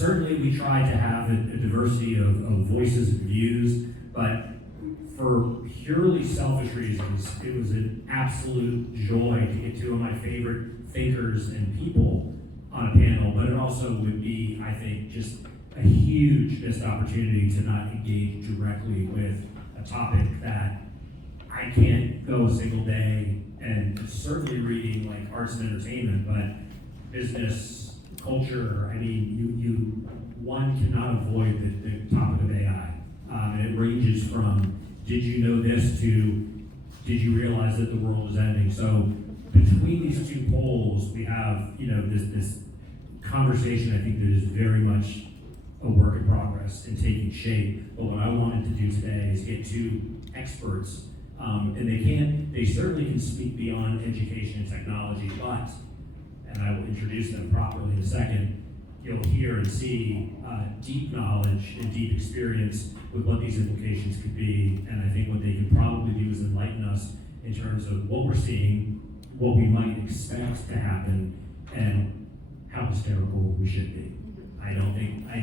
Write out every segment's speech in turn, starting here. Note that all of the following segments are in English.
certainly we try to have a diversity of voices and views, but for purely selfish reasons, it was an absolute joy to get two of my favorite thinkers and people on a panel, but it also would be, I think, just a huge missed opportunity to not engage directly with a topic that I can't go a single day, and certainly reading like arts and entertainment, but business, culture, I mean, one cannot avoid the topic of AI. And it ranges from, did you know this, to, did you realize that the world is ending? So between these two poles, we have, this conversation, I think, that is very much a work in progress and taking shape. But what I wanted to do today is get two experts, and they certainly can speak beyond education and technology, but, and I will introduce them properly in a second, you'll hear and see deep knowledge and deep experience with what these implications could be, and I think what they can probably do is enlighten us in terms of what we're seeing, what we might expect to happen, and how hysterical we should be. I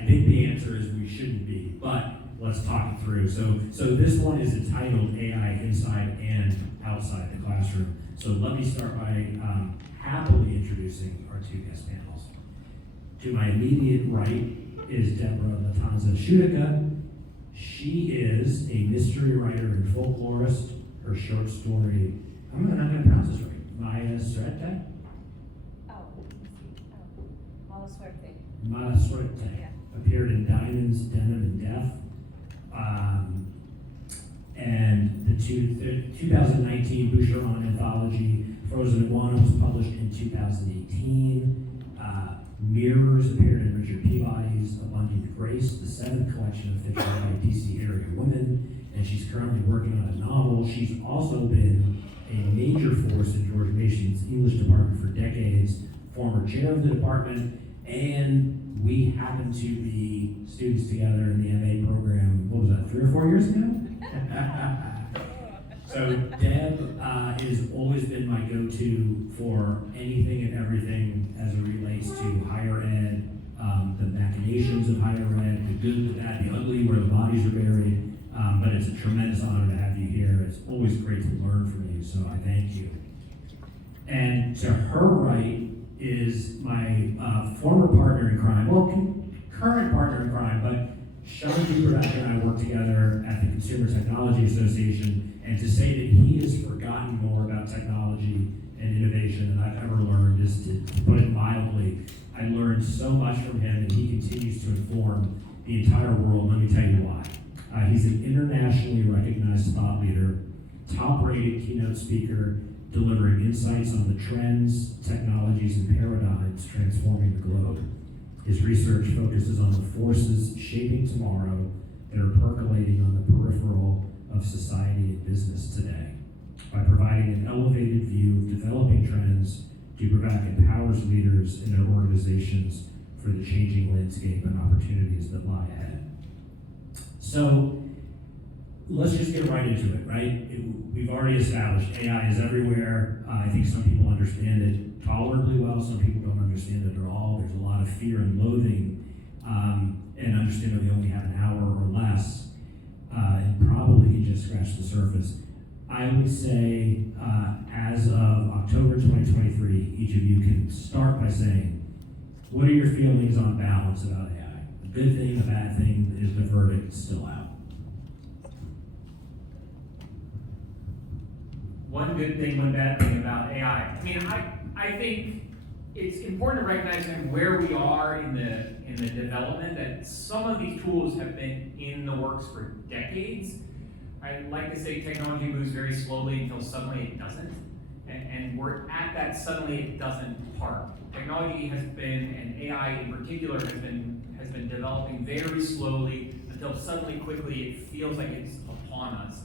think the answer is we shouldn't be, but let's talk it through. So this one is entitled AI Inside and Outside the Classroom. So let me start by happily introducing our two guest panels. To my immediate right is Deb Shutika. She is a mystery writer and folklorist. Her short story, I'm not going to pronounce this right, Mala Suerte? Mala Suerte. Yeah. Appeared in Diamonds, Denim, and Death. And the 2019 Boucheron anthology, Frozen Iguana, was published in 2018. Mirrors appeared in Richard Peabody's Abundant Grace, the 7th collection of fiction by DC area women, and she's currently working on a novel. She's also been a major force in George Mason's English department for decades, former chair of the department, and we happened to be students together in the MA program, what was that, 3 or 4 years ago? So Deb has always been my go-to for anything and everything as it relates to higher ed, the machinations of higher ed, the good, the bad, the ugly, where the bodies are buried. But it's a tremendous honor to have you here. It's always great to learn from you, so I thank you. And to her right is my former partner in crime, well, current partner in crime, but Shawn DuBravac and I work together at the Consumer Technology Association, and to say that he has forgotten more about technology and innovation than I've ever learned is, to put it mildly, I learned so much from him, and he continues to inform the entire world. Let me tell you why. He's an internationally recognized thought leader, top-rated keynote speaker, delivering insights on the trends, technologies, and paradigms transforming the globe. His research focuses on the forces shaping tomorrow that are percolating on the peripheral of society and business today. By providing an elevated view of developing trends, DuBravac empowers leaders in their organizations for the changing landscape and opportunities that lie ahead. So let's just get right into it, right? We've already established AI is everywhere. I think some people understand it tolerably well, some people don't understand it at all. There's a lot of fear and loathing, and understand that we only have an hour or less, and probably can just scratch the surface. I would say, as of October 2023, each of you can start by saying, what are your feelings on balance about AI? A good thing, a bad thing, is the verdict still out? One good thing, one bad thing about AI. I mean, I think it's important to recognize where we are in the development, that some of these tools have been in the works for decades. I like to say technology moves very slowly until suddenly it doesn't. And we're at that suddenly it doesn't part. Technology has been, and AI in particular, has been developing very slowly until suddenly, quickly, it feels like it's upon us.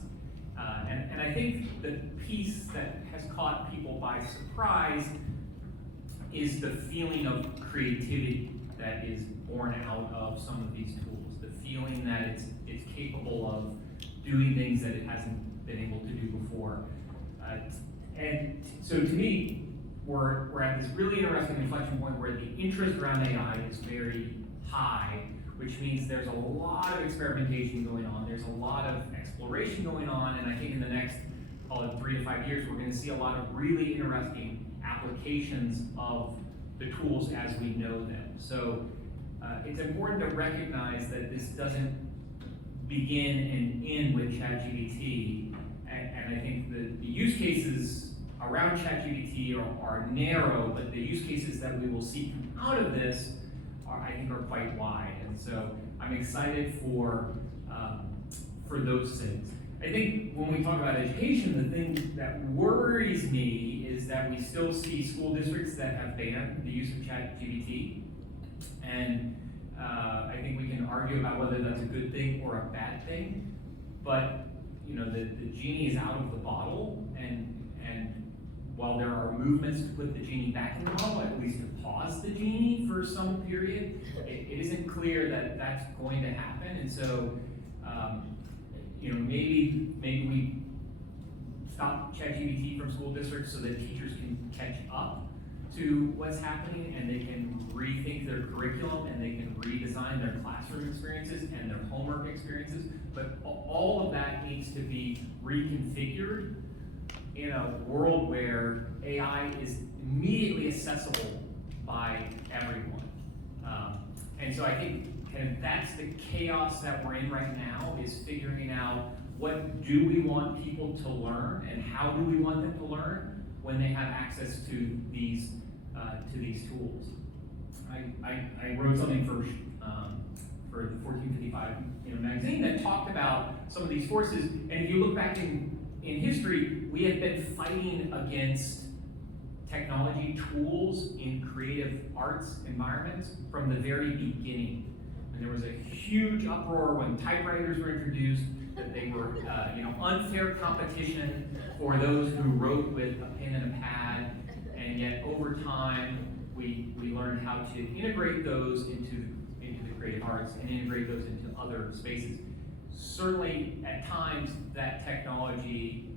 And I think the piece that has caught people by surprise is the feeling of creativity that is born out of some of these tools. The feeling that it's capable of doing things that it hasn't been able to do before. And so to me, we're at this really interesting inflection point where the interest around AI is very high, which means there's a lot of experimentation going on, there's a lot of exploration going on, and I think in the next, call it 3 to 5 years, we're gonna see a lot of really interesting applications of the tools as we know them. So it's important to recognize that this doesn't begin and end with ChatGPT, and I think the use cases around ChatGPT are narrow, but the use cases that we will see come out of this I think are quite wide, and so I'm excited for those things. I think when we talk about education, the thing that worries me is that we still see school districts that have banned the use of ChatGPT, and I think we can argue about whether that's a good thing or a bad thing, but you know, the genie is out of the bottle, and while there are movements to put the genie back in the bottle, at least to pause the genie for some period, it isn't clear that that's going to happen, and so you know, maybe we stop ChatGPT from school districts so that teachers can catch up to what's happening, and they can rethink their curriculum, and they can redesign their classroom experiences and their homework experiences, but all of that needs to be reconfigured in a world where AI is immediately accessible by everyone. And so I think kind of that's the chaos that we're in right now, is figuring out what do we want people to learn and how do we want them to learn when they have access to these tools. I wrote something for the 1455 magazine that talked about some of these forces, and if you look back in history, we have been fighting against technology tools in creative arts environments from the very beginning. And there was a huge uproar when typewriters were introduced, that they were unfair competition for those who wrote with a pen and a pad, and yet over time we learned how to integrate those into the creative arts and integrate those into other spaces. Certainly at times that technology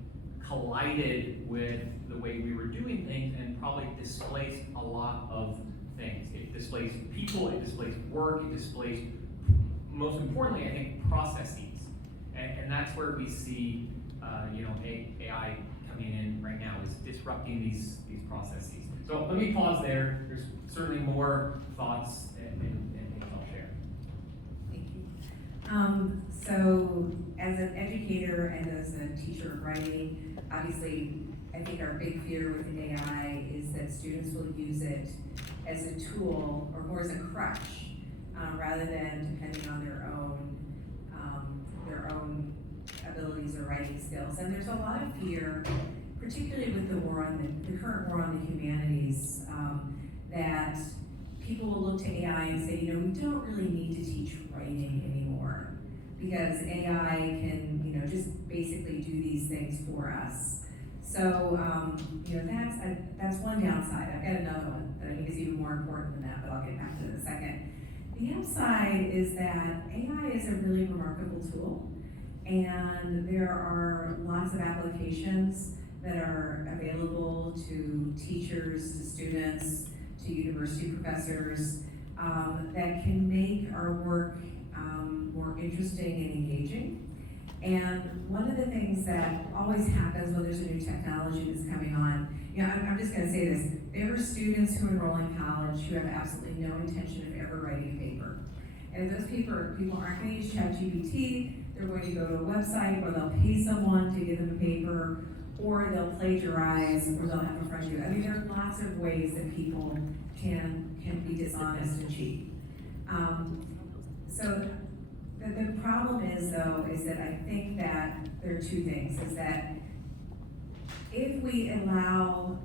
collided with the way we were doing things and probably displaced a lot of things. It displaced people, it displaced work, it displaced, most importantly, I think, processes. And that's where we see AI coming in right now, is disrupting these processes. So let me pause there. There's certainly more thoughts and things I'll share. Thank you. So as an educator and as a teacher of writing, obviously I think our big fear with AI is that students will use it as a tool or more as a crutch, rather than depending on their own abilities or writing skills. And there's a lot of fear, particularly with the current war on the humanities, that people will look to AI and say, we don't really need to teach writing anymore, because AI can, just basically do these things for us. So, that's one downside. I've got another one that I think is even more important than that, but I'll get back to it in a second. The upside is that AI is a really remarkable tool, and there are lots of applications that are available to teachers, to students, to university professors, that can make our work more interesting and engaging. And one of the things that always happens when there's a new technology that's coming on, I'm just gonna say this, there are students who enroll in college who have absolutely no intention of ever writing a paper. And if those people aren't gonna use ChatGPT, they're going to go to a website, or they'll pay someone to give them a paper, or they'll plagiarize, or they'll have a friend do it. I mean, there are lots of ways that people can be dishonest and cheat. So the problem is, though, is that I think that there are two things, is that if we allow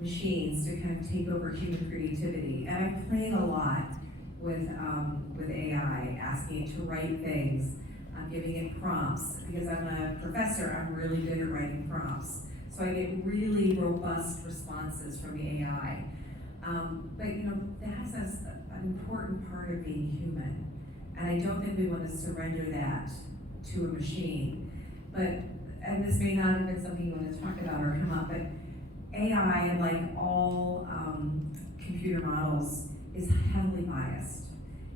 machines to kind of take over human creativity, and I'm playing a lot with AI, asking it to write things, I'm giving it prompts, because I'm a professor, I'm really good at writing prompts. So I get really robust responses from the AI. But that's an important part of being human. And I don't think we want to surrender that to a machine. And this may not have been something you want to talk about or come up, but AI, like all computer models, is heavily biased.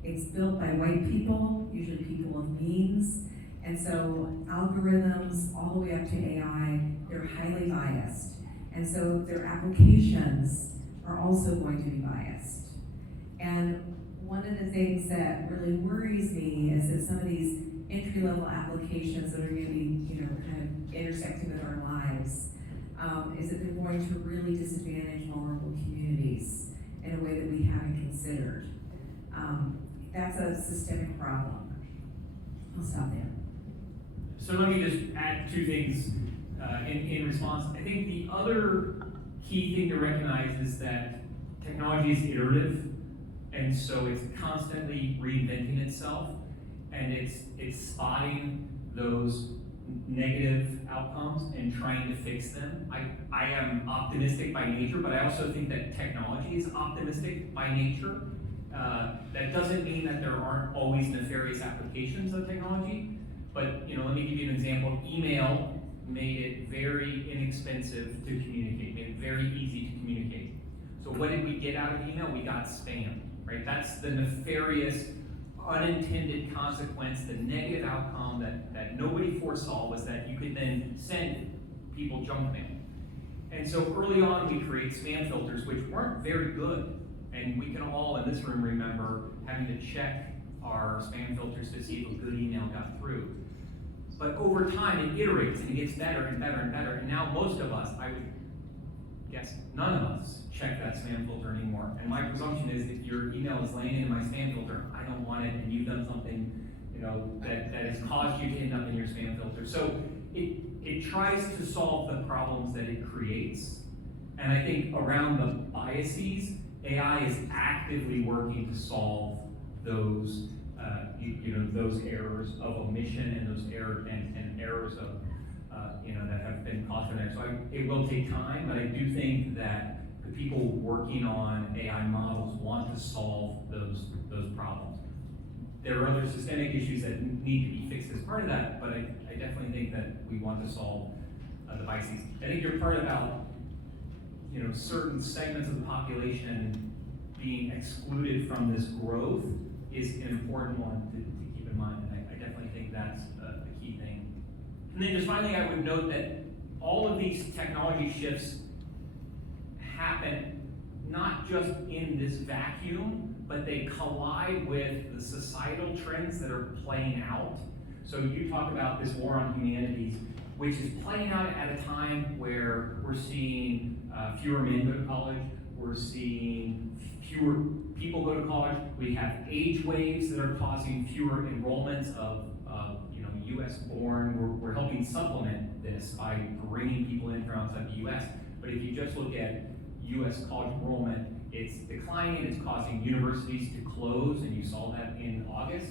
It's built by white people, usually people of means, and so algorithms all the way up to AI, they're highly biased. And so their applications are also going to be biased. And one of the things that really worries me is that some of these entry-level applications that are going to be, kind of intersecting with our lives, is that they're going to really disadvantage vulnerable communities in a way that we haven't considered. That's a systemic problem. I'll stop there. So let me just add two things in response. I think the other key thing to recognize is that technology is iterative, and so it's constantly reinventing itself, and it's spotting those negative outcomes and trying to fix them. I am optimistic by nature, but I also think that technology is optimistic by nature. That doesn't mean that there aren't always nefarious applications of technology, but let me give you an example. Email made it very inexpensive to communicate, made it very easy to communicate. So what did we get out of email? We got spam, right? That's the nefarious, unintended consequence, the negative outcome that nobody foresaw was that you could then send people junk mail. And so early on we create spam filters which weren't very good. And we can all in this room remember having to check our spam filters to see if a good email got through. But over time it iterates and it gets better and better and better. And now most of us, I would guess none of us, check that spam filter anymore. And my presumption is if your email is laying in my spam filter, I don't want it, and you've done something that has caused you to end up in your spam filter. So it tries to solve the problems that it creates. And I think around the biases, AI is actively working to solve those those errors of omission and those errors of that have been caused from there. So it will take time, but I do think that the people working on AI models want to solve those problems. There are other systemic issues that need to be fixed as part of that, but I definitely think that we want to solve the biases. I think your part about certain segments of the population being excluded from this growth is an important one to keep in mind, and I definitely think that's the key thing. And then just finally, I would note that all of these technology shifts happen not just in this vacuum, but they collide with the societal trends that are playing out. So you talk about this war on humanities, which is playing out at a time where we're seeing fewer men go to college, we're seeing fewer people go to college, we have age waves that are causing fewer enrollments of US born. We're helping supplement this by bringing people in from outside the US. But if you just look at US college enrollment, it's declining, it's causing universities to close, and you saw that in August,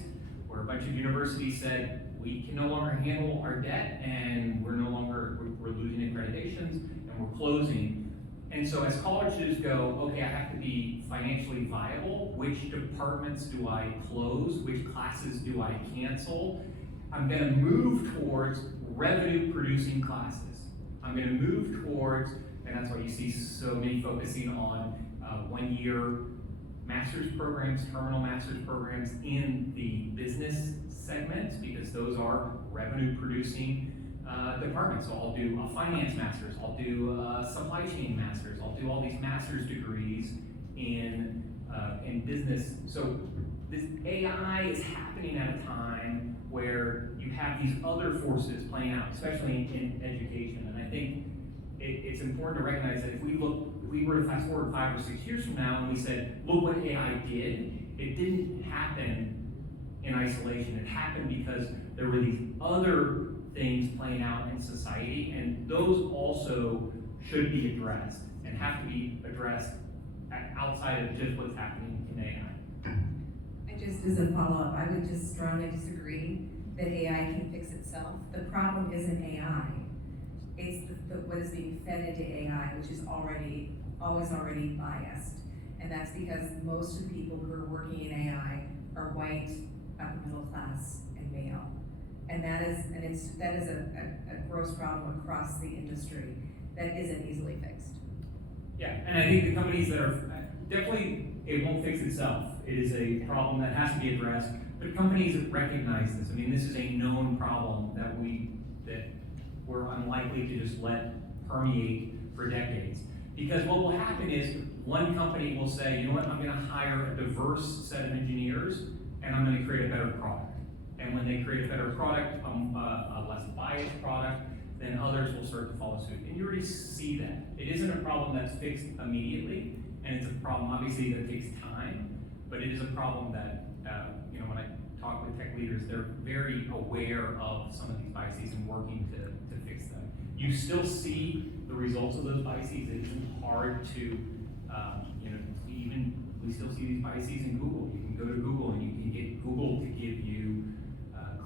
where a bunch of universities said, we can no longer handle our debt, and we're losing accreditations, and we're closing. And so as colleges go, okay, I have to be financially viable, which departments do I close, which classes do I cancel? I'm gonna move towards revenue producing classes. I'm gonna move towards, and that's why you see so many focusing on 1-year master's programs, terminal master's programs in the business segments, because those are revenue producing departments. So I'll do a finance master's, I'll do a supply chain master's, I'll do all these master's degrees in business. So this AI is happening at a time where you have these other forces playing out, especially in education. And I think it's important to recognize that if we were to fast forward 5 or 6 years from now and we said, look what AI did, it didn't happen in isolation. It happened because there were these other things playing out in society, and those also should be addressed and have to be addressed outside of just what's happening in AI. Just as a follow-up, I would just strongly disagree that AI can fix itself. The problem isn't AI. It's what is being fed into AI, which is always already biased. And that's because most of the people who are working in AI are white, upper middle class, and male. And that is a gross problem across the industry that isn't easily fixed. Yeah, and I think the companies that are definitely, it won't fix itself. It is a problem that has to be addressed, but companies recognize this. I mean, this is a known problem that we're unlikely to just let permeate for decades. Because what will happen is one company will say, you know what, I'm going to hire a diverse set of engineers, and I'm going to create a better product. And when they create a better product, a less biased product, then others will start to follow suit. And you already see that. It isn't a problem that's fixed immediately, and it's a problem, obviously, that takes time, but it is a problem that, when I talk with tech leaders, they're very aware of some of these biases and working to fix them. You still see the results of those biases. It isn't hard to, we still see these biases in Google. You can go to Google and you can get Google to give you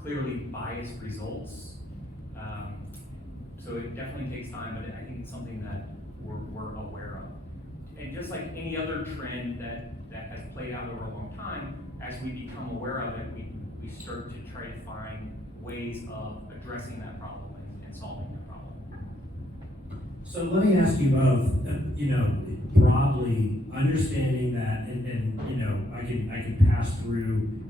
clearly biased results. So it definitely takes time, but I think it's something that we're aware of. And just like any other trend that has played out over a long time, as we become aware of it, we start to try to find ways of addressing that problem and solving that problem. So let me ask you both, broadly, understanding that, and I can pass through,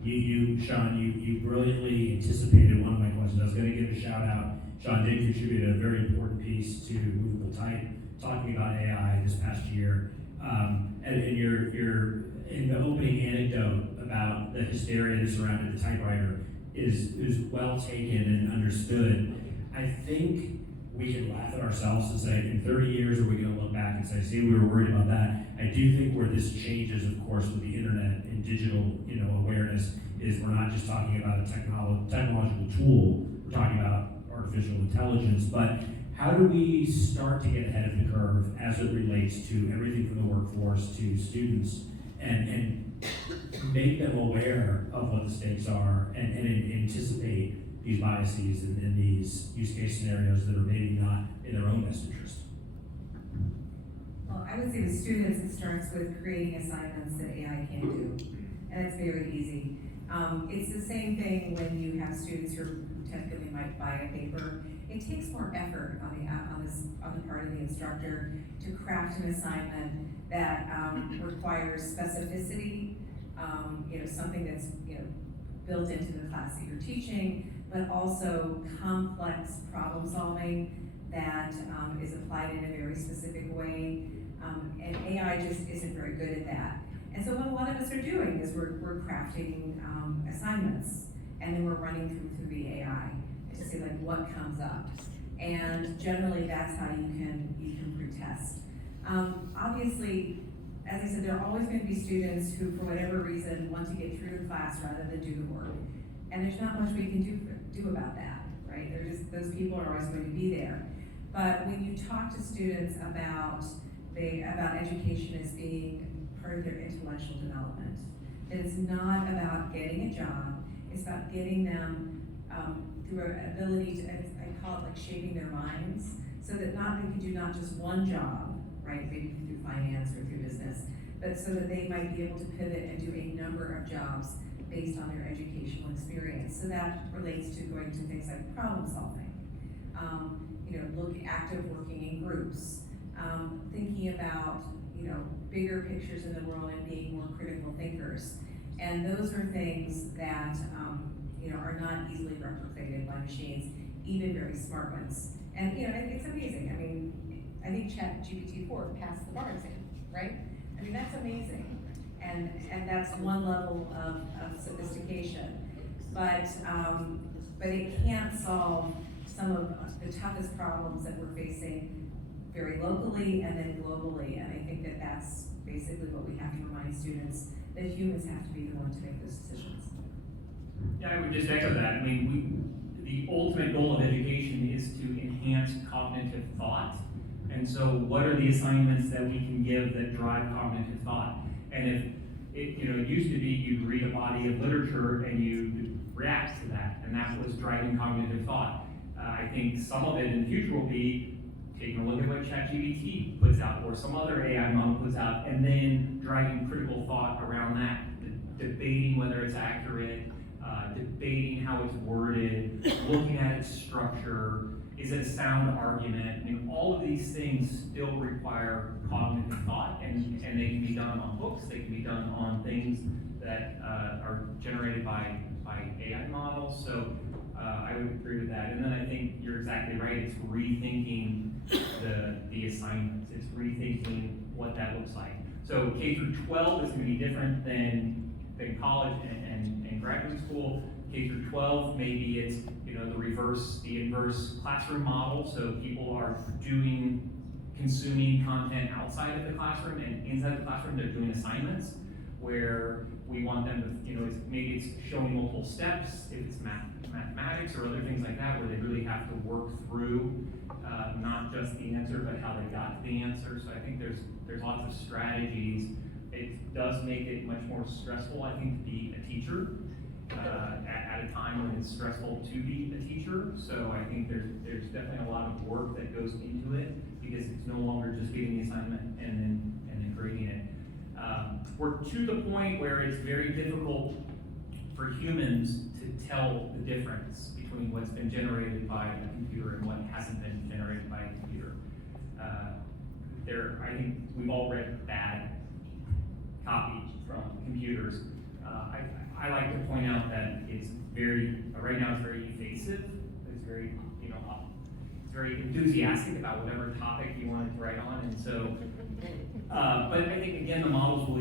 Shawn, you brilliantly anticipated one of my questions. I was going to give a shout out. Shawn did contribute a very important piece to Movable Type, talking about AI this past year. And your in the opening anecdote about the hysteria that surrounded the typewriter is well taken and understood. I think we can laugh at ourselves and say, in 30 years, are we going to look back and say, see, we were worried about that? I do think where this changes, of course, with the internet and digital, awareness, is we're not just talking about a technological tool, we're talking about artificial intelligence, but how do we start to get ahead of the curve as it relates to everything from the workforce to students and make them aware of what the stakes are and anticipate these biases and these use case scenarios that are maybe not in their own best interest? Well, I would say with students, it starts with creating assignments that AI can't do, and it's very easy. It's the same thing when you have students who technically might buy a paper. It takes more effort on the part of the instructor to craft an assignment that requires specificity, something that's built into the class that you're teaching, but also complex problem solving that is applied in a very specific way. And AI just isn't very good at that. And so what a lot of us are doing is we're crafting assignments, and then we're running through the AI to see like what comes up. And generally that's how you can pre-test. Obviously, as I said, there are always going to be students who, for whatever reason, want to get through the class rather than do the work. And there's not much we can do about that, right? Those people are always going to be there. But when you talk to students about education as being part of their intellectual development, that it's not about getting a job, it's about getting them through an ability to, I call it like shaping their minds, so that they can do not just one job, right, maybe through finance or through business, but so that they might be able to pivot and do a number of jobs based on their educational experience. So that relates to going to things like problem solving, active working in groups, thinking about bigger pictures in the world and being more critical thinkers. And those are things that are not easily replicated by machines, even very smart ones. And it's amazing. I mean, I think ChatGPT-4 passed the bar exam, right? I mean, that's amazing. And that's one level of sophistication. But it can't solve some of the toughest problems that we're facing very locally and then globally. And I think that that's basically what we have to remind students, that humans have to be the one to make those decisions. Yeah, I would just echo that. I mean, the ultimate goal of education is to enhance cognitive thought. And so what are the assignments that we can give that drive cognitive thought? And if it used to be you'd read a body of literature and you'd react to that, and that was driving cognitive thought. I think some of it in the future will be taking a look at what ChatGPT puts out or some other AI model puts out, and then driving critical thought around that, debating whether it's accurate, debating how it's worded, looking at its structure. Is it a sound argument? I mean, all of these things still require cognitive thought, and they can be done on books, they can be done on things that are generated by AI models. So I would agree with that. And then I think you're exactly right. It's rethinking the assignments. It's rethinking what that looks like. So K through 12 is going to be different than college and graduate school. K through 12, maybe it's the inverse classroom model. So people are consuming content outside of the classroom, and inside the classroom they're doing assignments where we want them to, maybe it's showing multiple steps, if it's mathematics or other things like that, where they really have to work through not just the answer, but how they got to the answer. So I think there's lots of strategies. It does make it much more stressful, I think, to be a teacher at a time when it's stressful to be a teacher. So I think there's definitely a lot of work that goes into it, because it's no longer just getting the assignment and then grading it. We're to the point where it's very difficult for humans to tell the difference between what's been generated by a computer and what hasn't been generated by a computer. I think we've all read bad copy from computers. I like to point out that it's right now it's very evasive. It's very, it's very enthusiastic about whatever topic you want to write on, and so. But I think again the models will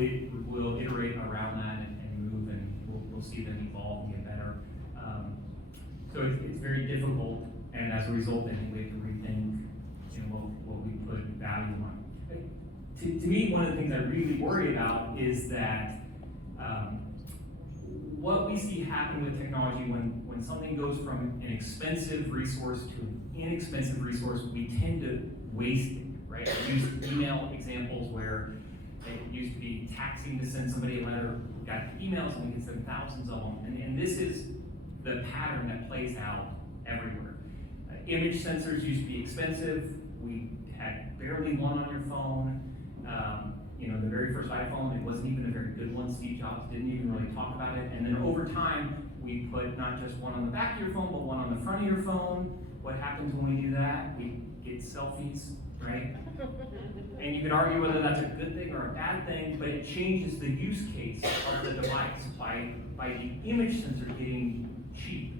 iterate around that and move, and we'll see them evolve and get better. So it's very difficult, and as a result, I think we have to rethink, what we put value on. To me, one of the things I really worry about is that what we see happen with technology when something goes from an expensive resource to an inexpensive resource, we tend to waste it, right? I use email examples where it used to be taxing to send somebody a letter, got emails, and we can send thousands of them. And this is the pattern that plays out everywhere. Image sensors used to be expensive. We had barely one on your phone. The very first iPhone, it wasn't even a very good one. Steve Jobs didn't even really talk about it. And then over time, we put not just one on the back of your phone, but one on the front of your phone. What happens when we do that? We get selfies, right? And you could argue whether that's a good thing or a bad thing, but it changes the use case of the device by the image sensor getting cheap.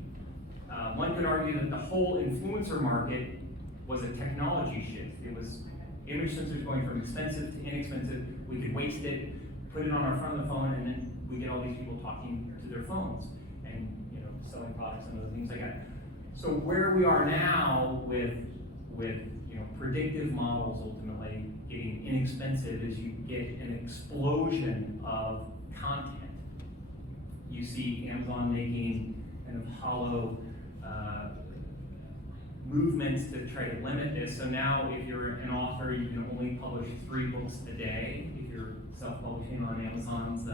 One could argue that the whole influencer market was a technology shift. It was image sensors going from expensive to inexpensive. We could waste it, put it on our front of the phone, and then we get all these people talking to their phones and selling products and other things like that. So where we are now with predictive models ultimately getting inexpensive is you get an explosion of content. You see Amazon making kind of hollow movements to try to limit this. So now if you're an author, you can only publish 3 books a day. If you're self-publishing on Amazon's,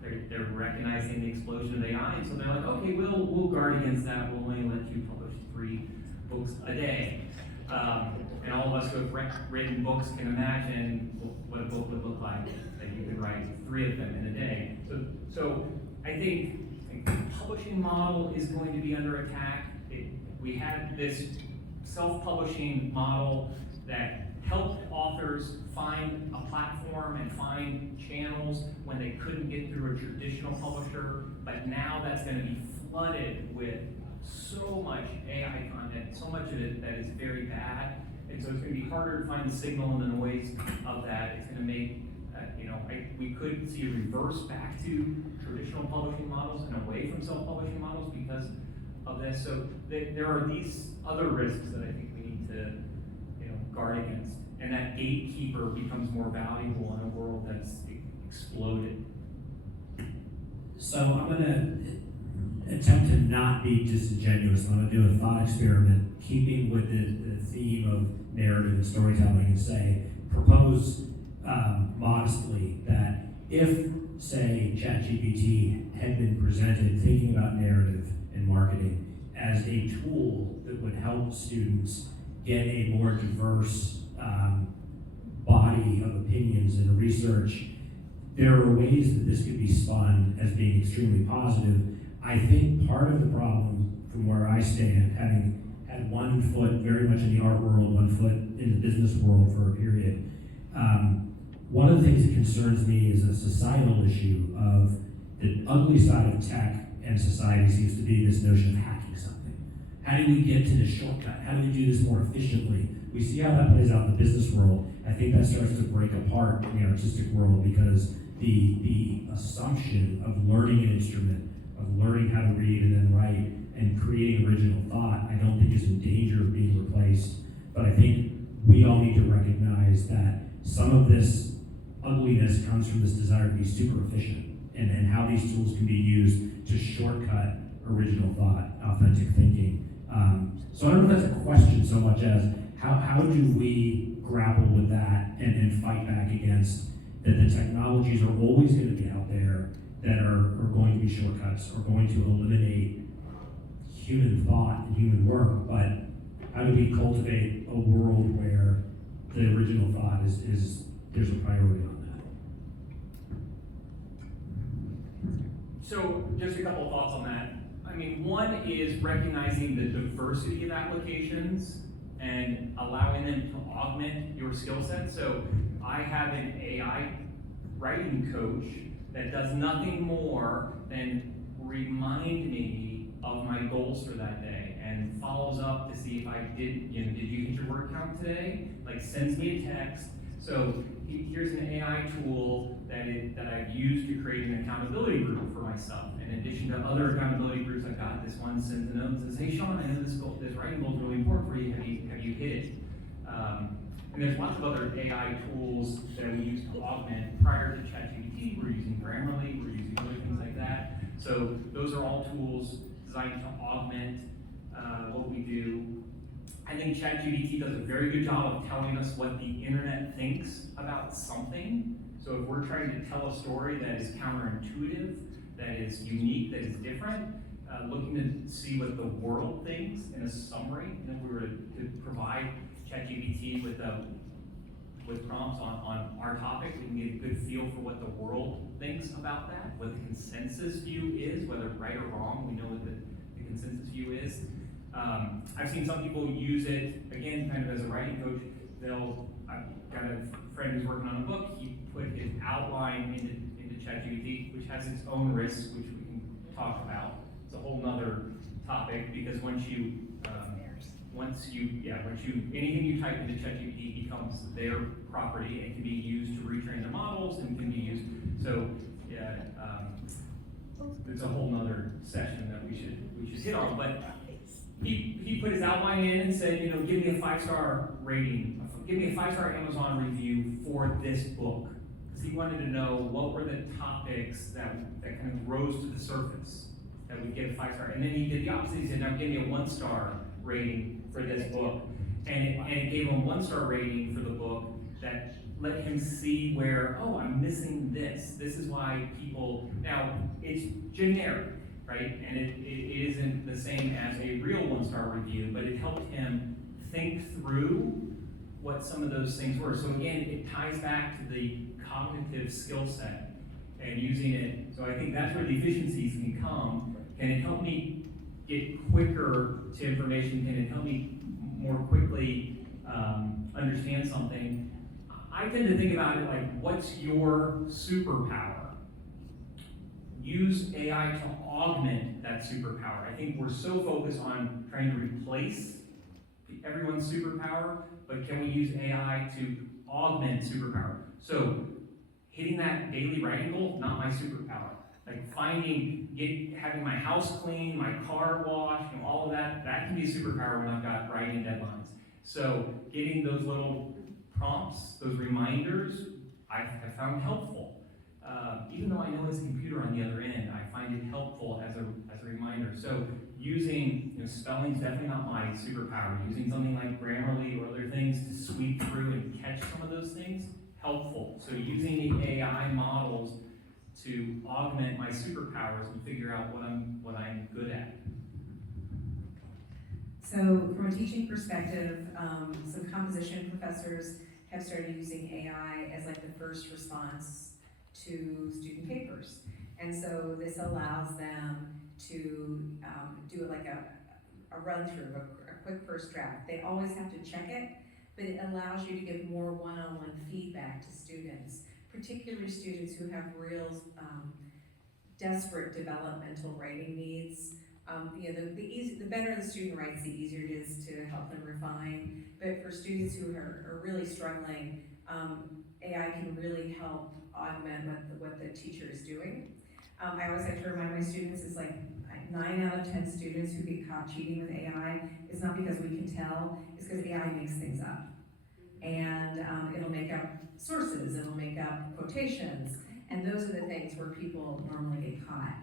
they're recognizing the explosion of AI, and so they're like, okay, we'll guard against that. We'll only let you publish 3 books a day. And all of us who have written books can imagine what a book would look like that you could write 3 of them in a day. So I think the publishing model is going to be under attack. We had this self-publishing model that helped authors find a platform and find channels when they couldn't get through a traditional publisher, but now that's going to be flooded with so much AI content, so much of it that is very bad, and so it's going to be harder to find the signal and the noise of that. It's going to make, we could see a reverse back to traditional publishing models and away from self-publishing models because of this. So there are these other risks that I think we need to guard against, and that gatekeeper becomes more valuable in a world that's exploded. So I'm going to attempt to not be disingenuous. I'm going to do a thought experiment, keeping with the theme of narrative and storytelling, and propose modestly that if, say, ChatGPT had been presented thinking about narrative and marketing as a tool that would help students get a more diverse body of opinions and research, there are ways that this could be spun as being extremely positive. I think part of the problem, from where I stand, having had had one foot very much in the art world, one foot in the business world for a period. One of the things that concerns me is a societal issue of the ugly side of tech and society seems to be this notion of hacking something. How do we get to this shortcut? How do we do this more efficiently? We see how that plays out in the business world. I think that starts to break apart in the artistic world because the assumption of learning an instrument, of learning how to read and then write, and creating original thought, I don't think is in danger of being replaced. But I think we all need to recognize that some of this ugliness comes from this desire to be super efficient and how these tools can be used to shortcut original thought, authentic thinking. So I don't know if that's a question so much as how do we grapple with that and fight back against that the technologies are always going to be out there that are going to be shortcuts, are going to eliminate human thought and human work, but how do we cultivate a world where the original thought is there's a priority on that? So just a couple of thoughts on that. I mean, one is recognizing the diversity of applications and allowing them to augment your skill set. So I have an AI writing coach that does nothing more than remind me of my goals for that day and follows up to see if I did you hit your word count today? Like sends me a text. So here's an AI tool that I've used to create an accountability group for myself. In addition to other accountability groups I've got, this one sends a note and says, hey Shawn, I know this writing goal is really important for you. Have you hit it? And there's lots of other AI tools that we use to augment. Prior to ChatGPT, we're using Grammarly, we're using other things like that. So those are all tools designed to augment what we do. I think ChatGPT does a very good job of telling us what the internet thinks about something. So if we're trying to tell a story that is counterintuitive, that is unique, that is different, looking to see what the world thinks in a summary. If we were to provide ChatGPT with prompts on our topic, we can get a good feel for what the world thinks about that, what the consensus view is, whether right or wrong, we know what the consensus view is. I've seen some people use it, again, kind of as a writing coach. I've got a friend who's working on a book, he put his outline into ChatGPT, which has its own risks, which we can talk about. It's a whole nother topic, because anything you type into ChatGPT becomes their property and can be used to retrain the models and can be used, so yeah, it's a whole nother session that we should hit on, but he put his outline in and said, give me a 5-star rating, give me a 5-star Amazon review for this book. Because he wanted to know what were the topics that kind of rose to the surface that would get a 5-star. And then he did the opposite. He said, now give me a 1-star rating for this book. And it gave him a 1-star rating for the book that let him see where, oh, I'm missing this. This is why people, now it's generic, right? And it isn't the same as a real 1-star review, but it helped him think through what some of those things were. So again, it ties back to the cognitive skill set and using it. So I think that's where the efficiencies can come. Can it help me get quicker to information? Can it help me more quickly understand something? I tend to think about it like, what's your superpower? Use AI to augment that superpower. I think we're so focused on trying to replace everyone's superpower, but can we use AI to augment superpower? So hitting that daily writing goal, not my superpower. Like having my house clean, my car washed, all of that can be a superpower when I've got writing deadlines. So getting those little prompts, those reminders, I have found helpful. Even though I know it's a computer on the other end, I find it helpful as a reminder. So using, spelling is definitely not my superpower. Using something like Grammarly or other things to sweep through and catch some of those things, helpful. So using the AI models to augment my superpowers and figure out what I'm good at. So from a teaching perspective, some composition professors have started using AI as like the first response to student papers. And so this allows them to do like a run through, a quick first draft. They always have to check it, but it allows you to give more one-on-one feedback to students, particularly students who have real desperate developmental writing needs. The better the student writes, the easier it is to help them refine. But for students who are really struggling, AI can really help augment what the teacher is doing. I always like to remind my students, it's like 9 out of 10 students who get caught cheating with AI, it's not because we can tell, it's because AI makes things up. And it'll make up sources, it'll make up quotations, and those are the things where people normally get caught.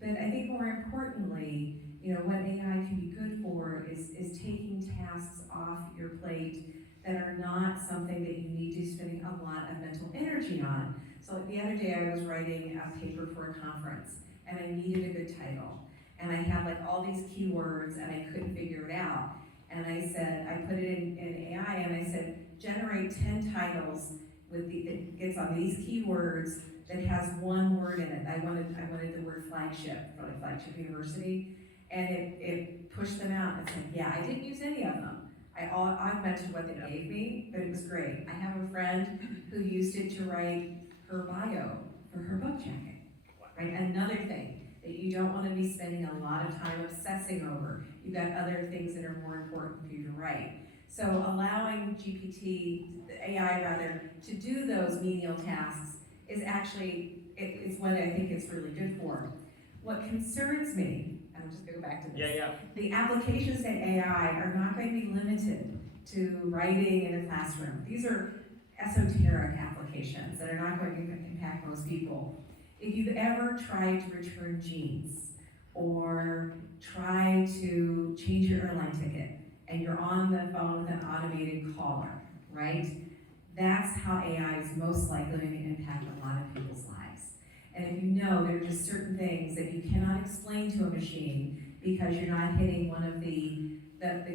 But I think more importantly, what AI can be good for is taking tasks off your plate that are not something that you need to be spending a lot of mental energy on. So like the other day I was writing a paper for a conference and I needed a good title. And I had like all these keywords and I couldn't figure it out. And I said, I put it in AI and I said, generate 10 titles that gets on these keywords that has one word in it. I wanted the word flagship, for like flagship university. And it pushed them out. It's like, yeah, I didn't use any of them. I augmented what they gave me, but it was great. I have a friend who used it to write her bio for her book jacket, right? Another thing that you don't want to be spending a lot of time obsessing over. You've got other things that are more important for you to write. So allowing AI rather, to do those menial tasks is actually, it's what I think it's really good for. What concerns me, and I'm just gonna go back to this. The applications to AI are not going to be limited to writing in a classroom. These are esoteric applications that are not going to impact most people. If you've ever tried to return jeans or try to change your airline ticket and you're on the phone with an automated caller, right? That's how AI is most likely going to impact a lot of people's lives. And if you know there are just certain things that you cannot explain to a machine because you're not hitting one of the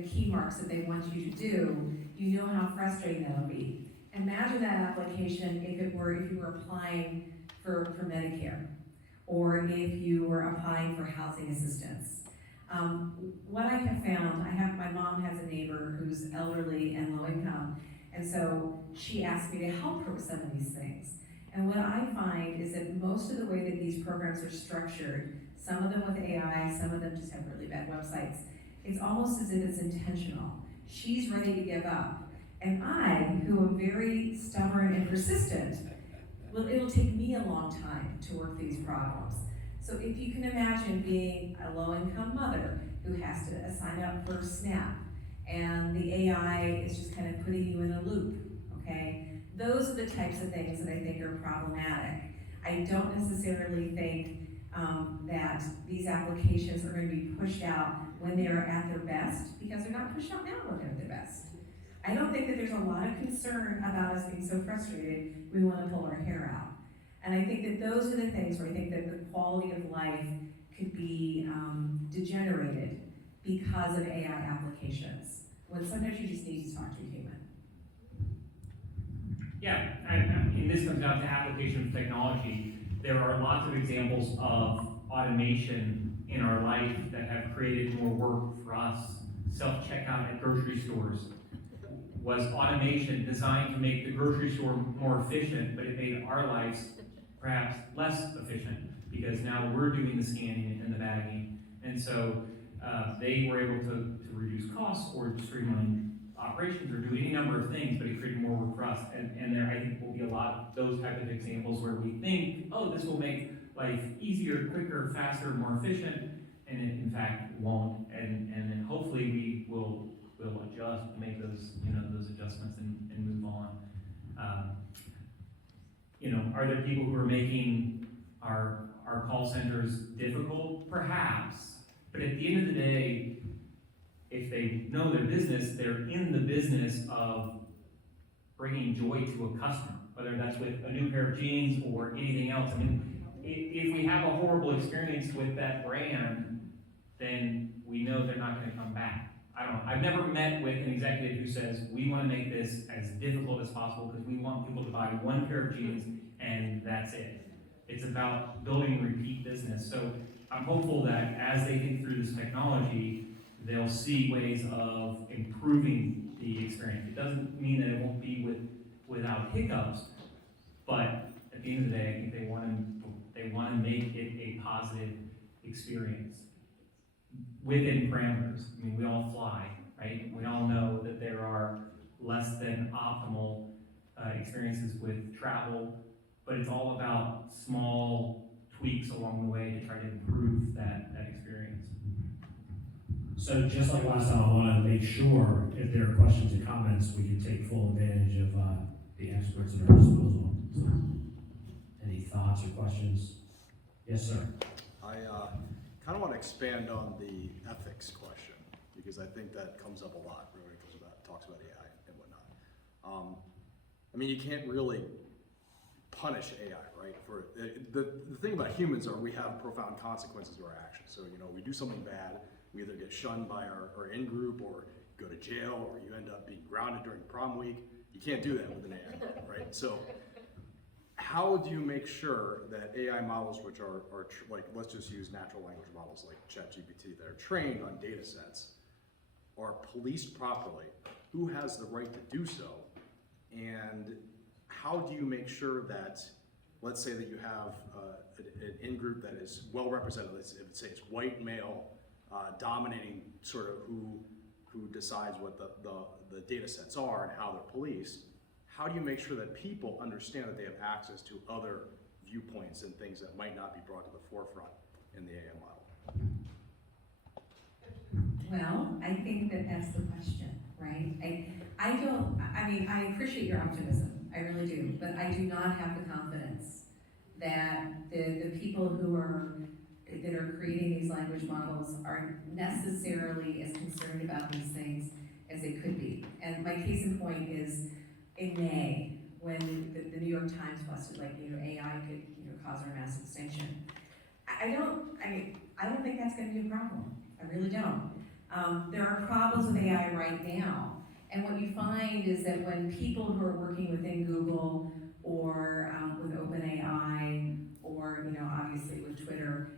key marks that they want you to do, you know how frustrating that'll be. Imagine that application if you were applying for Medicare, or if you were applying for housing assistance. What I have found, my mom has a neighbor who's elderly and low income, and so she asked me to help her with some of these things. And what I find is that most of the way that these programs are structured, some of them with AI, some of them just have really bad websites, it's almost as if it's intentional. She's ready to give up. And I, who am very stubborn and persistent, it'll take me a long time to work these problems. So if you can imagine being a low-income mother who has to sign up for SNAP, and the AI is just kind of putting you in a loop, okay? Those are the types of things that I think are problematic. I don't necessarily think that these applications are going to be pushed out when they are at their best, because they're not pushed out now when they're at their best. I don't think that there's a lot of concern about us being so frustrated we want to pull our hair out. And I think that those are the things where I think that the quality of life could be degenerated because of AI applications, when sometimes you just need to talk to a human. Yeah, and this comes down to application of technology. There are lots of examples of automation in our life that have created more work for us. Self-checkout at grocery stores was automation designed to make the grocery store more efficient, but it made our lives perhaps less efficient because now we're doing the scanning and the bagging. And so they were able to reduce costs or streamline operations or do any number of things, but it created more work for us. And there, I think, will be a lot of those type of examples where we think, oh, this will make life easier, quicker, faster, more efficient, and it in fact won't. And then hopefully we will adjust, make those those adjustments and move on. Are there people who are making our call centers difficult? Perhaps, but at the end of the day, if they know their business, they're in the business of bringing joy to a customer, whether that's with a new pair of jeans or anything else. I mean, if we have a horrible experience with that brand, then we know they're not going to come back. I don't know. I've never met with an executive who says, we want to make this as difficult as possible because we want people to buy one pair of jeans and that's it. It's about building repeat business. So I'm hopeful that as they think through this technology, they'll see ways of improving the experience. It doesn't mean that it won't be without hiccups, but at the end of the day, I think they want to make it a positive experience within parameters. I mean, we all fly, right? We all know that there are less than optimal experiences with travel, but it's all about small tweaks along the way to try to improve that experience. So just like last time, I want to make sure if there are questions and comments, we can take full advantage of the experts at our disposal. So, any thoughts or questions? Yes, sir. I kind of want to expand on the ethics question, because I think that comes up a lot when it talks about AI and whatnot. I mean, you can't really punish AI, right? For the thing about humans are we have profound consequences to our actions. So, you know, we do something bad, we either get shunned by our in-group or go to jail, or you end up being grounded during prom week. You can't do that with an AI, right? So how do you make sure that AI models, which are like, let's just use natural language models like ChatGPT that are trained on data sets, are policed properly? Who has the right to do so? And how do you make sure that, let's say that you have an in-group that is well represented, let's say it's white male, dominating sort of who decides what the data sets are and how they're policed. How do you make sure that people understand that they have access to other viewpoints and things that might not be brought to the forefront in the AI model? Well, I think that's the question, right? I appreciate your optimism, I really do, but I do not have the confidence that the people that are creating these language models are necessarily as concerned about these things as they could be. And my case in point is in May, when the New York Times busted, like, AI could, cause our mass extinction. I don't think that's gonna be a problem. I really don't. There are problems with AI right now. And what you find is that when people who are working within Google or with OpenAI or, obviously with Twitter,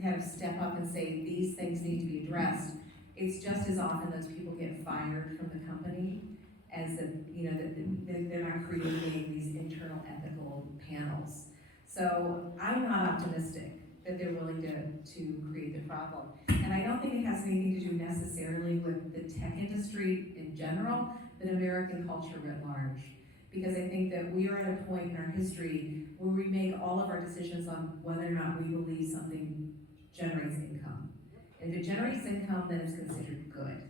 kind of step up and say these things need to be addressed, it's just as often those people get fired from the company as that they're not creating these internal ethical panels. So I'm not optimistic that they're willing to create the problem. And I don't think it has anything to do necessarily with the tech industry in general, but American culture writ large. Because I think that we are at a point in our history where we make all of our decisions on whether or not we believe something generates income. If it generates income, then it's considered good.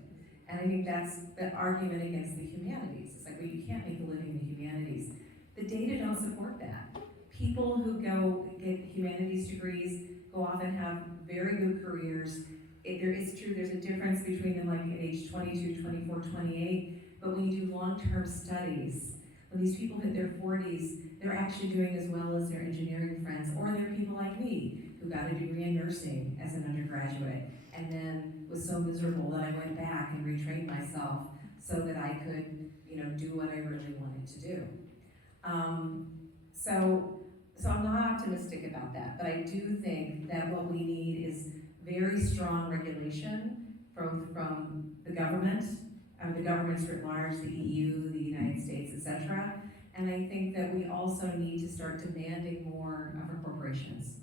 And I think that's the argument against the humanities. It's like, well, you can't make a living in the humanities. The data don't support that. People who go get humanities degrees go off and have very good careers. It's true, there's a difference between them like at age 22, 24, 28, but when you do long-term studies, when these people hit their 40s, they're actually doing as well as their engineering friends, or they're people like me who got a degree in nursing as an undergraduate and then was so miserable that I went back and retrained myself so that I could, do what I really wanted to do. So I'm not optimistic about that, but I do think that what we need is very strong regulation from the government, the governments writ large, the EU, the United States, etc. And I think that we also need to start demanding more of our corporations.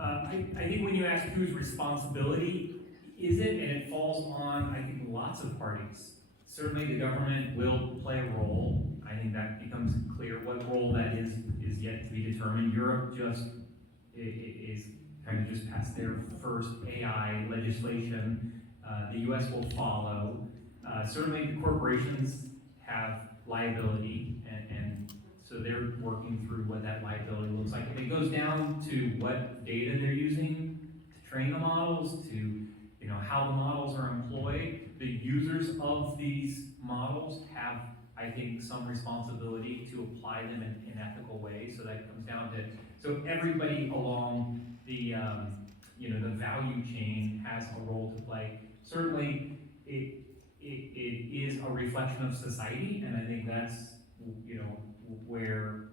I think when you ask whose responsibility is it, and it falls on, I think, lots of parties. Certainly the government will play a role. I think that becomes clear. What role that is yet to be determined. Europe is kind of just passed their first AI legislation. The US will follow. Certainly the corporations have liability, and so they're working through what that liability looks like. If it goes down to what data they're using to train the models, to how the models are employed, the users of these models have, I think, some responsibility to apply them in ethical ways. So that comes down to, so everybody along the the value chain has a role to play. Certainly, it is a reflection of society, and I think that's where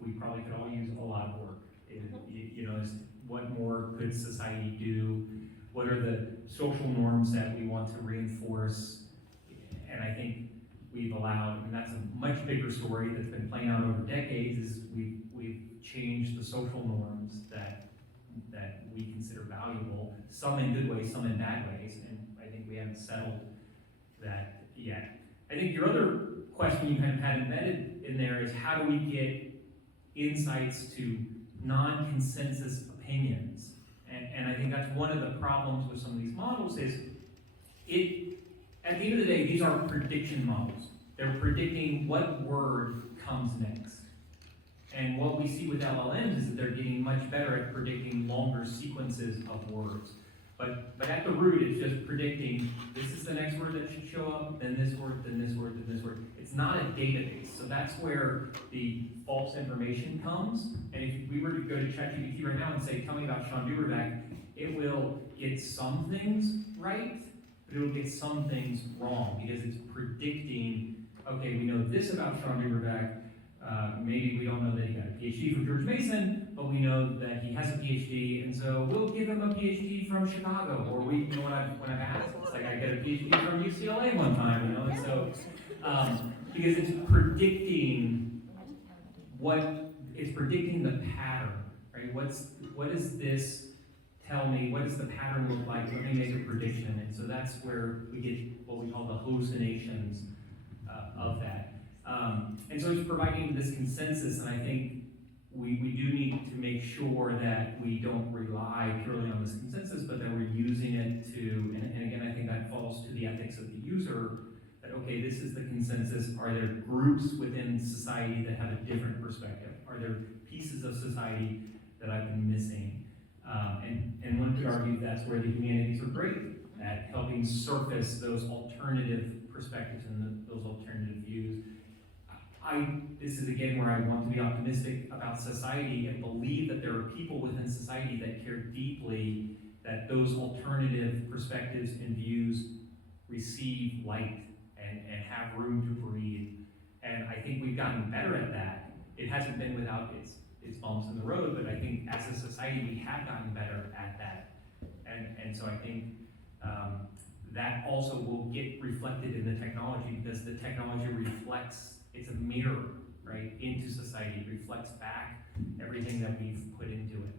we probably could all use a lot of work Is what more could society do? What are the social norms that we want to reinforce? And I think we've allowed, and that's a much bigger story that's been playing out over decades, is we've changed the social norms that we consider valuable, some in good ways, some in bad ways, and I think we haven't settled that yet. I think your other question you had embedded in there is how do we get insights to non-consensus opinions? And I think that's one of the problems with some of these models is at the end of the day, these are prediction models. They're predicting what word comes next. And what we see with LLMs is that they're getting much better at predicting longer sequences of words. But at the root, it's just predicting, this is the next word that should show up, then this word, then this word, then this word. It's not a database. So that's where the false information comes. And if we were to go to ChatGPT right now and say, tell me about Shawn DuBravac, it will get some things right, but it'll get some things wrong because it's predicting, okay, we know this about Shawn DuBravac. Maybe we don't know that he got a PhD from George Mason, but we know that he has a PhD, and so we'll give him a PhD from Chicago. Or when I've asked, it's like I get a PhD from UCLA one time, and so because it's predicting the pattern, right? What does this tell me? What does the pattern look like? Let me make a prediction, and so that's where we get what we call the hallucinations of that. And so it's providing this consensus, and I think we do need to make sure that we don't rely purely on this consensus, but that we're using it to, and again, I think that falls to the ethics of the user, that okay, this is the consensus. Are there groups within society that have a different perspective? Are there pieces of society that I've been missing? And one could argue that's where the humanities are great, at helping surface those alternative perspectives and those alternative views. This is again where I want to be optimistic about society and believe that there are people within society that care deeply that those alternative perspectives and views receive light and have room to breathe. And I think we've gotten better at that. It hasn't been without its bumps in the road, but I think as a society we have gotten better at that. And so I think that also will get reflected in the technology because the technology reflects, it's a mirror, right, into society. It reflects back everything that we've put into it.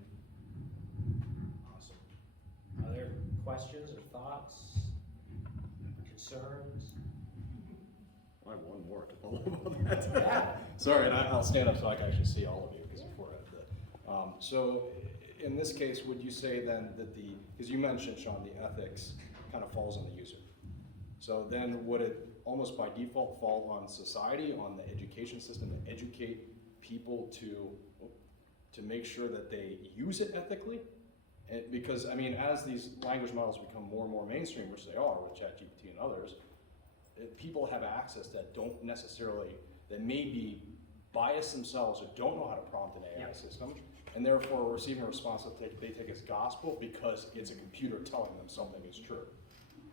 Awesome. Are there questions or thoughts, concerns? I have one more to follow up on that. Yeah. Sorry, and I'll stand up so I can actually see all of you because before I did. So in this case, would you say then that because you mentioned, Shawn, the ethics kind of falls on the user. So then would it almost by default fall on society, on the education system to educate people to make sure that they use it ethically? Because, I mean, as these language models become more and more mainstream, which they are with ChatGPT and others, people have access that don't necessarily, that may be biased themselves or don't know how to prompt an AI system, and therefore receiving a response that they take as gospel because it's a computer telling them something is true.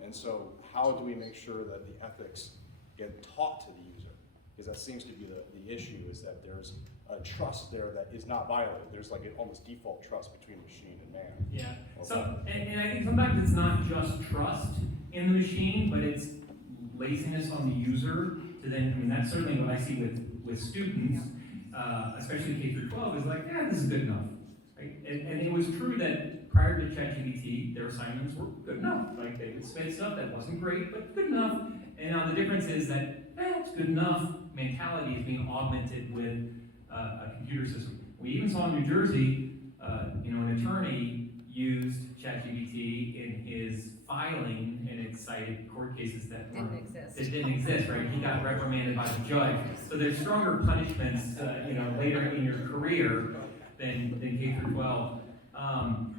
And so how do we make sure that the ethics get taught to the user? Because that seems to be the issue, is that there's a trust there that is not violated. There's like an almost default trust between machine and man. Yeah. So, and I think sometimes it's not just trust in the machine, but it's laziness on the user to then, I mean, that's certainly what I see with students, especially K through 12, is like, yeah, this is good enough. Right? And it was true that prior to ChatGPT, their assignments were good enough. Like they would spit stuff that wasn't great, but good enough. And now the difference is that it's good enough mentality is being augmented with a computer system. We even saw in New Jersey, an attorney used ChatGPT in his filing, and it cited court cases that didn't exist, right? He got reprimanded by the judge. So there's stronger punishments, later in your career than K through 12.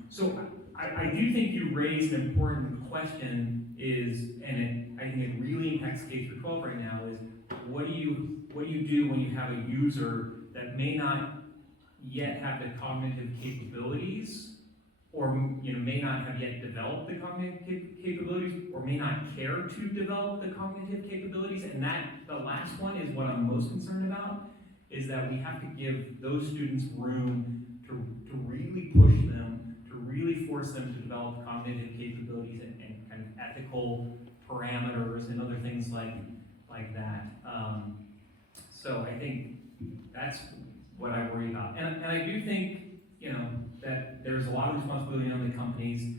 So I do think you raised an important question I think it really impacts K through 12 right now, is what do you do when you have a user that may not yet have the cognitive capabilities, or may not have yet developed the cognitive capabilities, or may not care to develop the cognitive capabilities? And the last one is what I'm most concerned about, is that we have to give those students room to really push them, to really force them to develop cognitive capabilities and kind of ethical parameters and other things like that. So I think that's what I worry about. And I do think, that there's a lot of responsibility on the companies,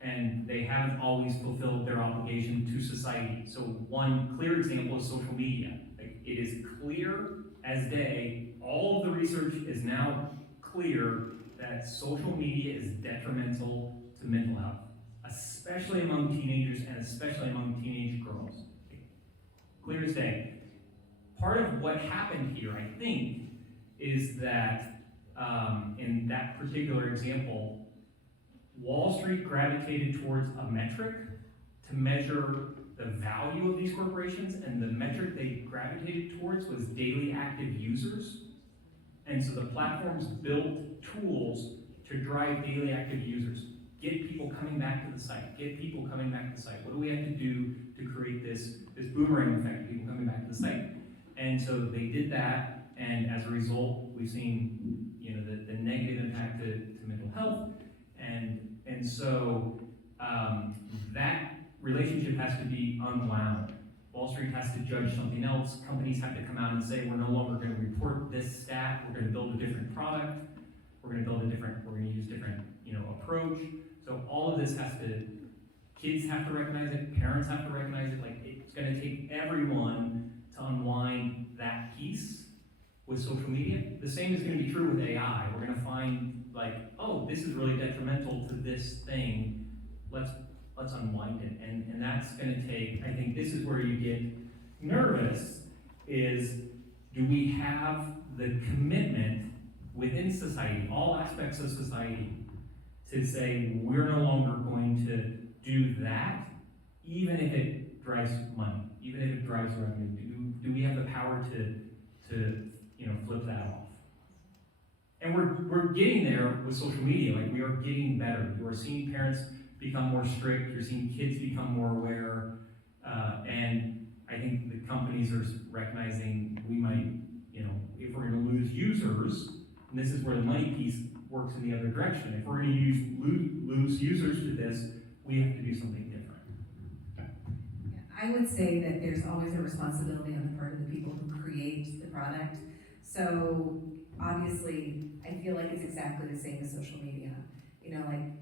and they haven't always fulfilled their obligation to society. So one clear example is social media. Like, it is clear as day, all of the research is now clear that social media is detrimental to mental health, especially among teenagers and especially among teenage girls. Clear as day. Part of what happened here, I think, is that in that particular example, Wall Street gravitated towards a metric to measure the value of these corporations, and the metric they gravitated towards was daily active users. And so the platforms built tools to drive daily active users, get people coming back to the site, get people coming back to the site. What do we have to do to create this boomerang effect, people coming back to the site? And so they did that, and as a result, we've seen the negative impact to mental health, and so that relationship has to be unwound. Wall Street has to judge something else. Companies have to come out and say, we're no longer going to report this stat. We're going to build a different product. We're going to use different, approach. So all of this kids have to recognize it, parents have to recognize it. Like, it's going to take everyone to unwind that piece with social media. The same is going to be true with AI. We're going to find, oh, this is really detrimental to this thing. Let's unwind it. And that's going to take, I think this is where you get nervous, is do we have the commitment within society, all aspects of society, to say we're no longer going to do that, even if it drives money, even if it drives revenue. Do we have the power to flip that off? And we're getting there with social media. Like, we are getting better. You are seeing parents become more strict. You're seeing kids become more aware. And I think the companies are recognizing we might, if we're going to lose users, and this is where the money piece works in the other direction. If we're going to lose users to this, we have to do something different. I would say that there's always a responsibility on the part of the people who create the product. So obviously, I feel like it's exactly the same as social media.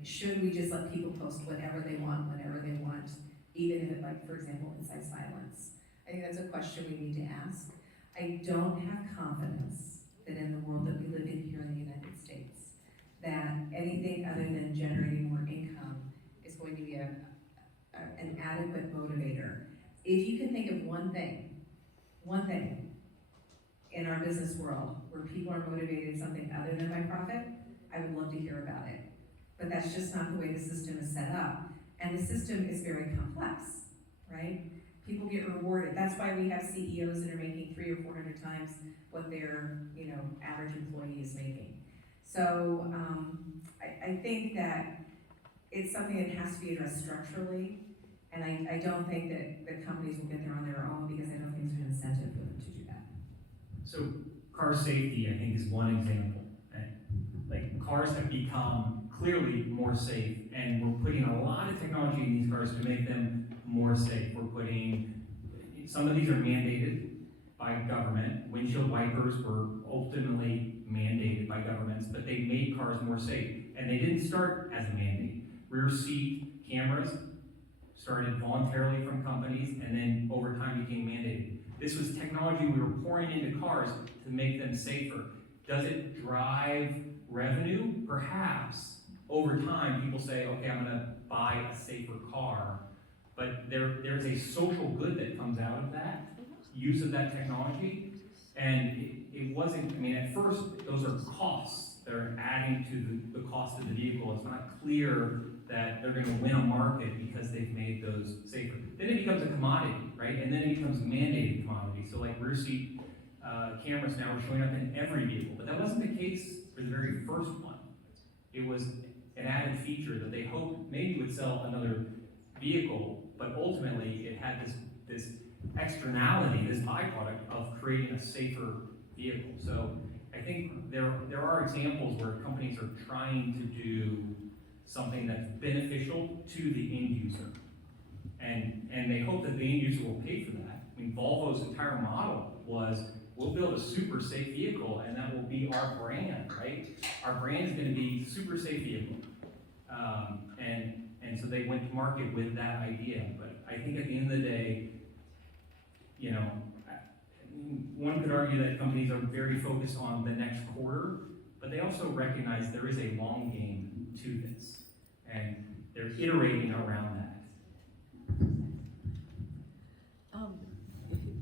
Should we just let people post whatever they want, whenever they want, even if it, for example, incites violence? I think that's a question we need to ask. I don't have confidence that in the world that we live in here in the United States, that anything other than generating more income is going to be an adequate motivator. If you can think of one thing in our business world where people are motivated something other than by profit, I would love to hear about it. But that's just not the way the system is set up. And the system is very complex, right? People get rewarded. That's why we have CEOs that are making 300 or 400 times what their average employee is making. So I think that it's something that has to be addressed structurally. And I don't think that the companies will get there on their own, because I don't think there's an incentive for them to do that. So car safety, I think, is one example. Like, cars have become clearly more safe, and we're putting a lot of technology in these cars to make them more safe. Some of these are mandated by government. Windshield wipers were ultimately mandated by governments, but they made cars more safe. And they didn't start as a mandate. Rear seat cameras started voluntarily from companies, and then over time became mandated. This was technology we were pouring into cars to make them safer. Does it drive revenue? Perhaps. Over time, people say, okay, I'm going to buy a safer car. But there's a social good that comes out of that, use of that technology. And it wasn't, at first, those are costs that are adding to the cost of the vehicle. It's not clear that they're going to win a market because they've made those safer. Then it becomes a commodity, right? And then it becomes a mandated commodity. So like rear seat cameras now are showing up in every vehicle. But that wasn't the case for the very first one. It was an added feature that they hoped maybe would sell another vehicle, but ultimately it had this externality, this byproduct of creating a safer vehicle. So I think there are examples where companies are trying to do something that's beneficial to the end user. And they hope that the end user will pay for that. I mean, Volvo's entire model was, we'll build a super safe vehicle and that will be our brand, right? Our brand is gonna be super safe vehicle. And so they went to market with that idea. But I think at the end of the day, you know, one could argue that companies are very focused on the next quarter, but they also recognize there is a long game to this. And they're iterating around that.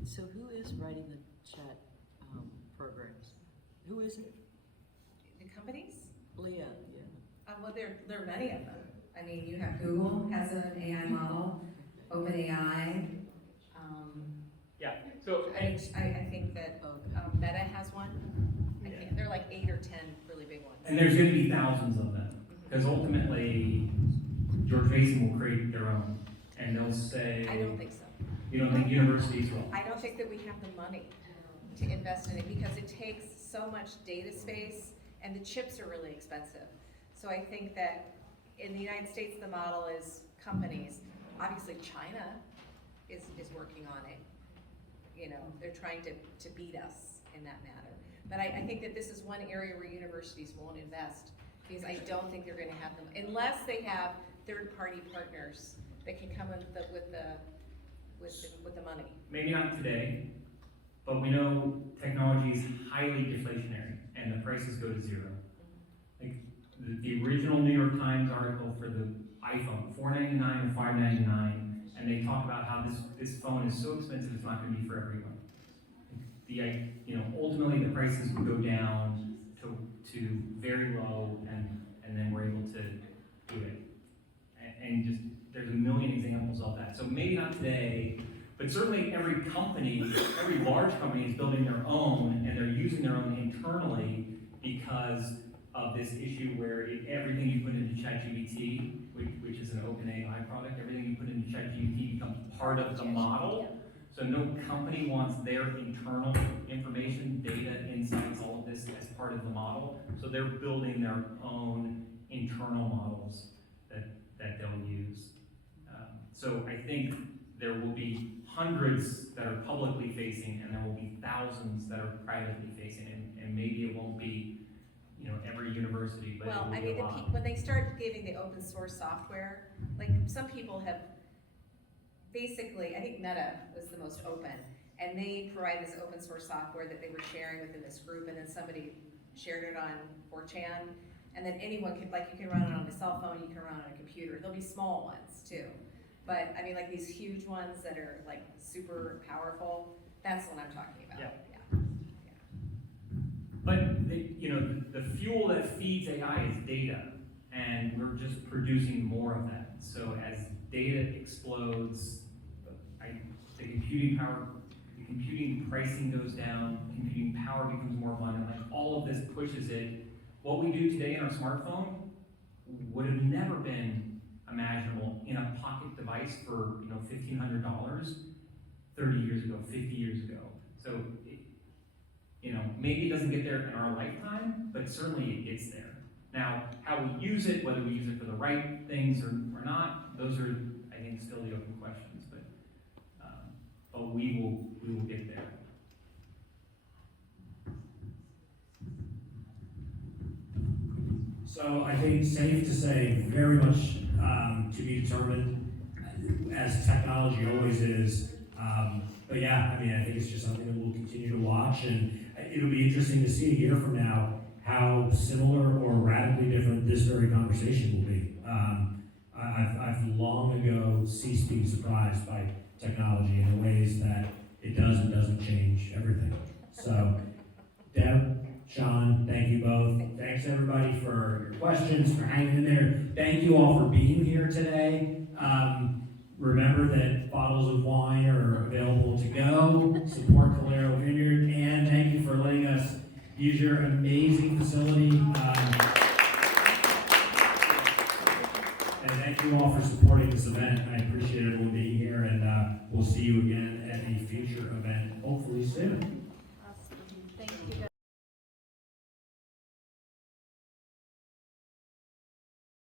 So who is writing the chat programs? Who is it? The companies? Leah, yeah. Well, there are many of them. I mean, you have Google has an AI model, OpenAI. Yeah, so, I think that Meta has one. I think there are like 8 or 10 really big ones. and there's gonna be thousands of them, because ultimately, George Mason will create their own, and they'll say. I don't think so. You don't think universities will? I don't think that we have the money to invest in it because it takes so much data space and the chips are really expensive. So I think that in the United States, the model is companies. Obviously, China is working on it. You know, they're trying to beat us in that matter. But I think that this is one area where universities won't invest because I don't think they're going to have them unless they have third-party partners that can come in with the money. Maybe not today, but we know technology is highly deflationary and the prices go to zero. Like the original New York Times article for the iPhone, $499 or $599, and they talk about how this phone is so expensive it's not going to be for everyone. Ultimately the prices would go down to very low, and then we're able to do it. And just there's a million examples of that. So maybe not today, but certainly every large company is building their own, and they're using their own internally because of this issue where everything you put into ChatGPT, which is an OpenAI product, everything you put into ChatGPT becomes part of the model. So no company wants their internal information, data, insights, all of this as part of the model. So they're building their own internal models that they'll use. So I think there will be hundreds that are publicly facing, and there will be thousands that are privately facing, and maybe it won't be, every university, but Well, it will I be mean, a lot. when they start giving the open source software, like some people have, basically, I think Meta was the most open, and they provide this open source software that they were sharing within this group, and then somebody shared it on 4chan, and then anyone can, you can run it on a cell phone, you can run it on a computer. There'll be small ones too. But I mean, like these huge ones that are like super powerful, that's what I'm talking about. Yeah. Yeah. But the fuel that feeds AI is data, and we're just producing more of that. So as data explodes, the computing power, the computing pricing goes down, computing power becomes more abundant. Like all of this pushes it. What we do today in our smartphone would have never been imaginable in a pocket device for $1,500 30 years ago, 50 years ago. So maybe it doesn't get there in our lifetime, but certainly it gets there. Now, how we use it, whether we use it for the right things or not, those are, I think, still the open questions. But we will get there. So I think safe to say, very much to be determined, as technology always is. But yeah, I mean, I think it's just something that we'll continue to watch, and it'll be interesting to see a year from now how similar or radically different this very conversation will be. I've long ago ceased being surprised by technology in the ways that it does and doesn't change everything. So, Deb, Shawn, thank you both. Thanks everybody for your questions, for hanging in there. Thank you all for being here today. Remember that bottles of wine are available to go. Support Calero Vineyard, and thank you for letting us use your amazing facility. And thank you all for supporting this event. I appreciate everyone being here, and we'll see you again at a future event, hopefully soon.